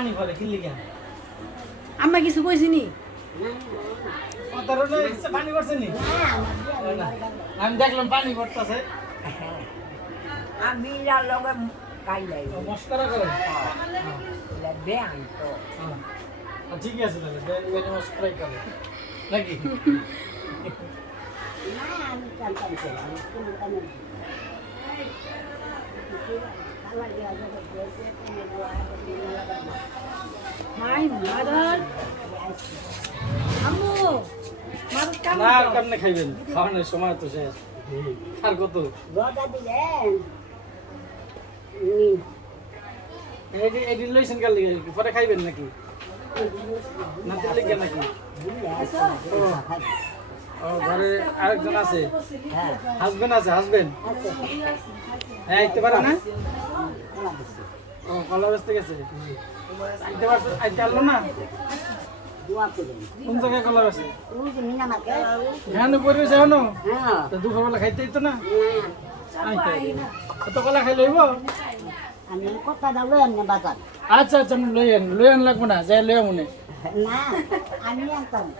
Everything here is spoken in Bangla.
পানি পড়ে কি লিখা আম্মা কিছু কইছিনি অতরলে পানি পড়ছে নি আমি দেখলাম পানি পড়তাছে আমি যার লগে কাইলাই মস্করা করে ব্যাং তো ঠিক আছে তাহলে এটা মস্করাই করে নাকি না আমি কালকাম ছিলাম কোনো কাম নেই আমার দেয়া যাবে বসে কোনো মাই মাদার আম্মু মাদার কাম না আর কেমনে খাইবেন খাওয়ানোর সময় তো শেষ আর কত গদা দিলেন এটি লইছেন কাল লিগে পরে খাইবেন নাকি না দিলে কেন নাকি ও ঘরে আরেকজন আছে হ্যাঁ হাজবেন্ড আছে হাজবেন্ড হ্যাঁ আইতে পারে না ও কলা বেচতে গেছে আইতে পারছে আইতে পারলো না দোয়া করেন কোন জায়গায় কলা বেচে ওই যে মিনা মাকে এখানে পড়ে যাও না হ্যাঁ তো দুপুরবেলা খাইতে হইতো না না আইতে কত কলা খাই লইব আমি কথা দাও এমনি বাজার আচ্ছা আচ্ছা লইয়েন লাগবো না যাই লইয়া মনে না আমি আনতাম